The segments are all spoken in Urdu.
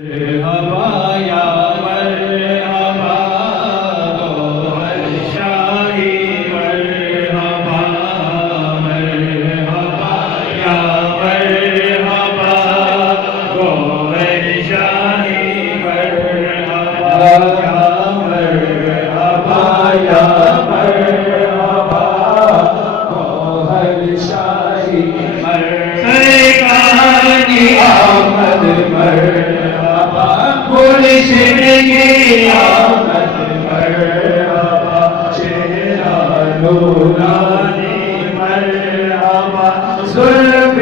مرحبا یا مرحبا گوہر شاہی مرحبا مرحبا یا مرحبا گوہر شاہی مرحبا یا مرحبا یا مرحبا گوہر شاہی سرکاری آمد مرحبا گلشن کی آمد مرحبا چہرہ نورانی مرحبا زلف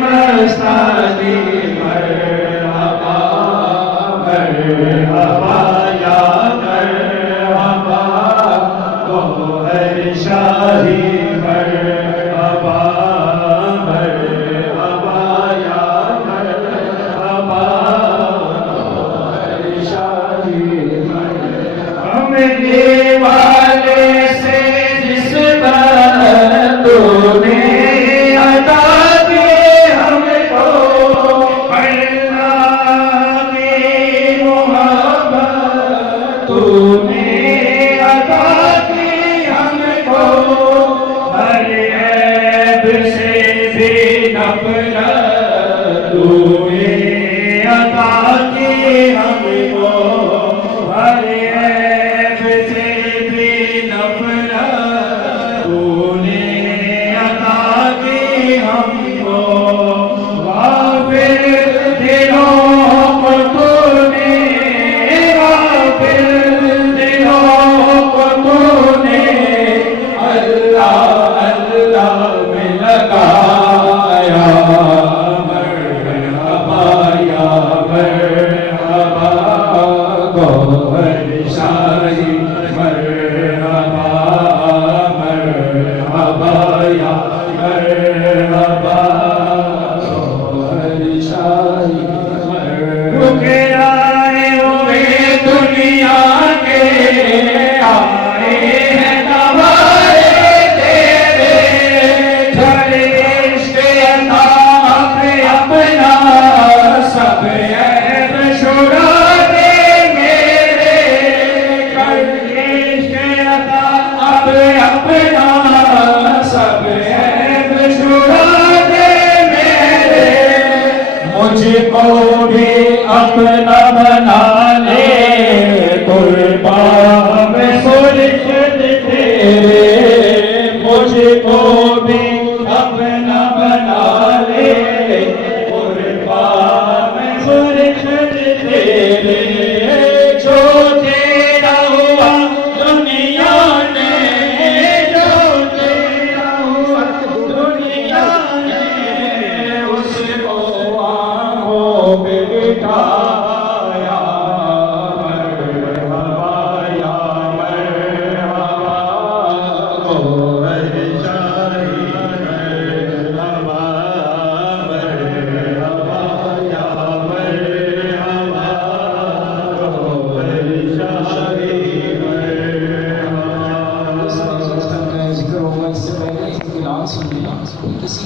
مستانی مرحبا مرحبا یا مرحبا گوہر شاہی مرحبا مرحبا یا مرحبا گوہر شاہی مرحبا امنے والے سے جس طرح تو نے عطا کی ہم کو اللہ کی محبت تو نے عطا کی ہم کو ہر عیب سے بھی نفرت تو نے عطا کی ہم کو ہر عیب سے بھی نفرت تو نے عطا کی ہم کو غافل دلوں کو تو نے غافل دلوں کو تو نے اللہ اللہ میں لگایا مرحبا یا مرحبا گوہر شاہی مرحبا مرحبا یا مرحبا گوہر شاہی رکھائے ہوئے دنیا کے آئے ہیں نوائے تیرے گھر عشق عطا پہ اپنا سب عیب چھڑا دے میرے گھر عشق عطا پہ اپنا سب عیب چھڑا دے میرے مجھ کو بھی اپنا بنا لے